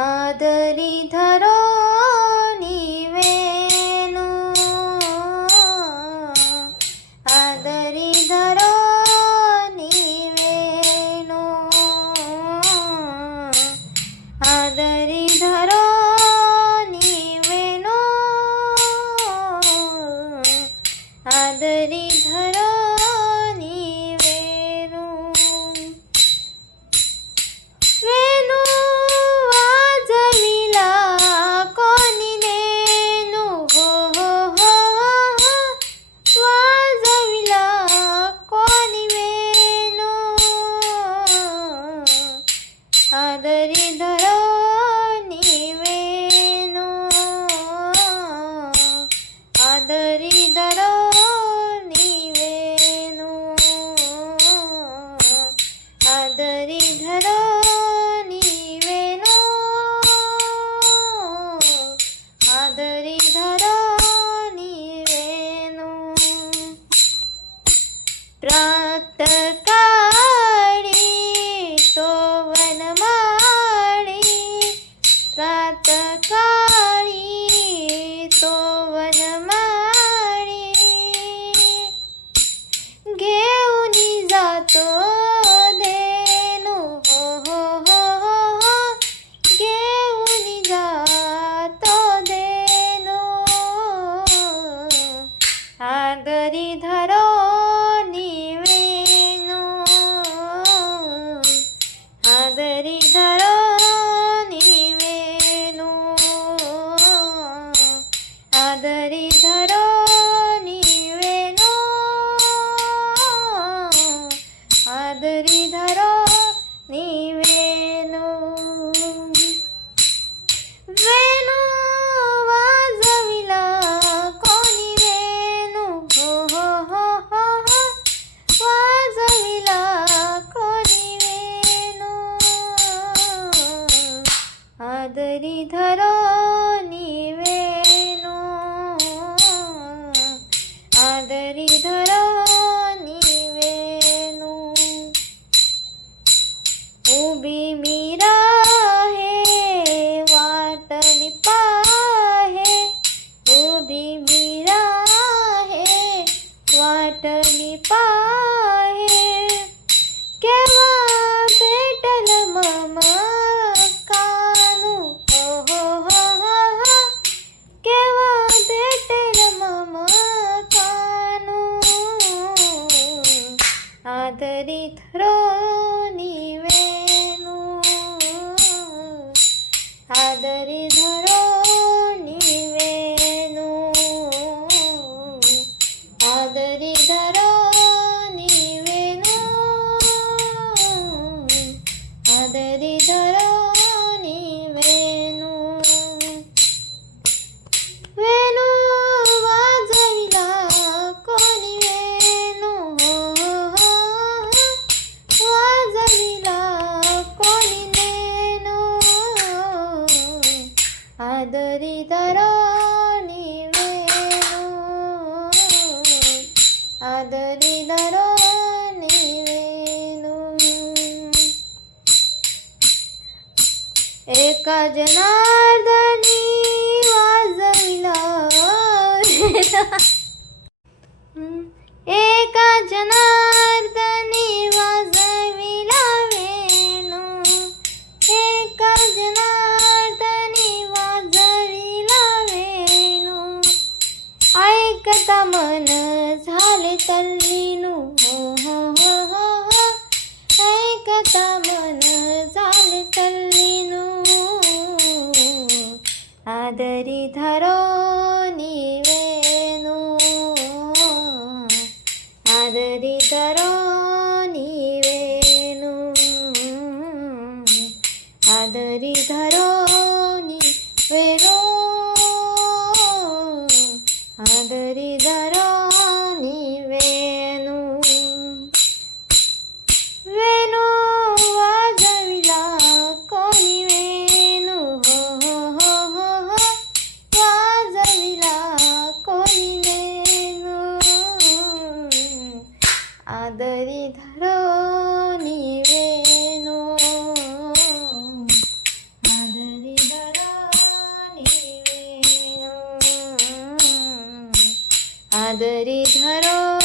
आदरी धरो नीवेनु आदरी धरो नीवेनु आदरी धरो नीवेनु आदरी धरो आदरी धरो नीवेनु आदरी धरो नीवेनु आदरी धरो नीवेनु आदरी धरो नीवेनु प्रातःकाळी तो प्रातःकाळी तो वनमाळी घेऊन जातो धेनु हो हो हो हो घेऊन जातो धेनु आदरी धरो नीवेनु आदरी धरो आदरी धरो नीवेनु आदरी धरो नीवेनु वेणू वाजविला कोणी वेणू हो हो हो हो हो वाजविला कोणी वेणू आदरी धरो नीवेनु आदरी धरो नीवेनु उभी मी राहे वाट मी पाहे उभी मी राहे वाट मी पाहे केव्हा भेटल मम कानू हो हो हो हो हो केव्हा भेटेल मम कानू आदरी धरो नीवेनु आदरी धरो नीवेनु आदरी धरो नीवेनु आदरी धरो नीवेनु वेणू वाजविला कोणी वेणू हो हो हो वाजविला कोणी नेनु आदरी धरो नीवेनु आदरी धरो नीवेनु एका जनार्दनी वाजविला एका जनार्दनी वाजविला वेणू एका जनार्दनी वाजविला वेणू ऐकता मन झाले तल्लीनु हो हो हो हो हो ऐकता मन झाले तल्लीनु आदरी धरो नीवेनु आदरी धरो नीवेनु आदरी धरो नीवेनु आदरी धरो नीवेनु वेणू वाजविला कोणी वेणू हो हो हो हो हो वाजविला कोणी वेणू आदरी आदरी धरो निवेनो आदरी धरो निवेनो आदरी धरो